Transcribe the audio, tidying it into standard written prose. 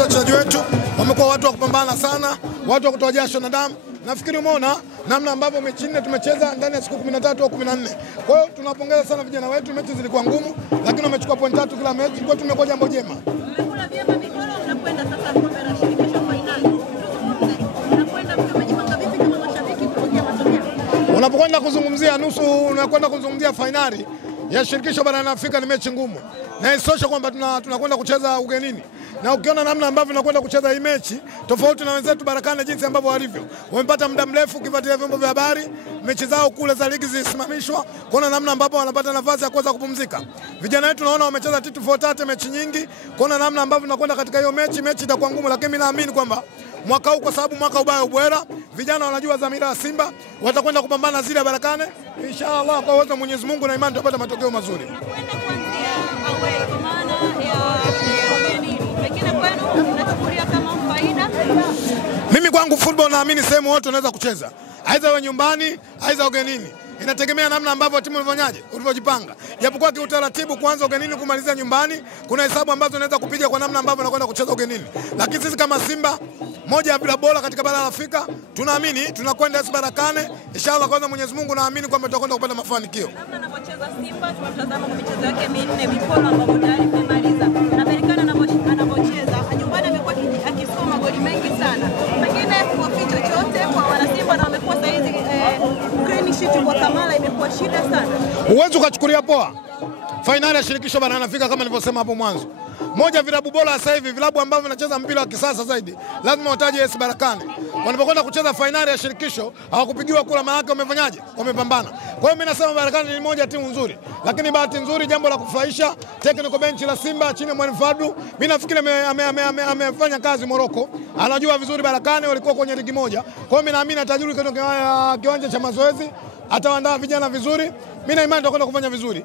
Wachezaji wetu wamekuwa watu wa kupambana sana, watu wa kutoa jasho na damu. Nafikiri umeona namna ambavyo mechi nne tumecheza ndani ya siku 13 au 14. Kwa hiyo tunawapongeza sana vijana wetu, mechi zilikuwa ngumu lakini wamechukua point 3 kila mechi. Kwa hiyo tumekuwa jambo jema. Mmekula vyema mikoro, mnakwenda sasa kombe la shirikisho finali. Mnakwenda mnajipanga vipi kama mashabiki kupokea matokeo? Unapokwenda kuzungumzia nusu, unakwenda kuzungumzia finali ya shirikisho barani Afrika ni mechi ngumu. Na isosha kwamba tunakwenda kucheza ugenini. Na ukiona namna ambavyo tunakwenda kucheza hii mechi tofauti na wenzetu Barakani jinsi ambavyo walivyo. Wamepata muda mrefu ukifuatilia vyombo vya habari, mechi zao kule za ligi zilisimamishwa, kuona namna ambavyo wanapata nafasi ya kuweza kupumzika. Vijana wetu naona wamecheza titu for tate mechi nyingi, kuona namna ambavyo tunakwenda katika hiyo mechi itakuwa ngumu, lakini mimi naamini kwamba mwaka huu, kwa sababu mwaka ubaya ubwela, vijana wanajua dhamira ya Simba, watakwenda kupambana zile Barakani. Inshallah kwa uwezo wa Mwenyezi Mungu na imani tutapata matokeo mazuri. Mimi kwangu football naamini sehemu wote unaweza kucheza. Aidha wewe nyumbani, aidha ugenini. Inategemea namna ambavyo timu ilivyofanyaje, ulivyojipanga. Japokuwa kiutaratibu kuanza ugenini kumalizia nyumbani, kuna hesabu ambazo unaweza kupiga kwa namna ambavyo unakwenda kucheza ugenini. Lakini sisi kama Simba, moja ya vilabu bora katika bara la Afrika, tunaamini tunakwenda Barakani. Inshallah kwa Mwenyezi Mungu naamini kwamba tutakwenda kupata mafanikio. Namna anapocheza Simba tunatazama kwa michezo yake minne mikono ambayo tayari imemaliza. Na Barakani anapocheza nyumbani amekuwa akisoma goli mengi sana. Pengine kwa kitu chochote kwa wana Simba na wamekuwa saizi clean sheet kwa Kamala imekuwa shida sana. Uwezo ukachukulia poa finali ya shirikisho barani Afrika kama nilivyosema hapo mwanzo. Moja vilabu bora sasa hivi, vilabu ambavyo vinacheza mpira wa kisasa zaidi, lazima wataje AS Barakani. Wanapokwenda kucheza finali ya shirikisho hawakupigiwa kula, maana yake wamefanyaje? Wamepambana. Kwa hiyo mimi nasema Barakani ni moja timu nzuri. Lakini bahati nzuri, jambo la kufurahisha, technical bench la Simba chini ya Mwalimu Fadlu, mimi nafikiri amefanya kazi Morocco. Anajua vizuri Barakani walikuwa kwenye ligi moja. Kwa hiyo mimi naamini atajuri katika kiwanja cha mazoezi, atawaandaa vijana vizuri. Mimi na imani tutakwenda kufanya vizuri.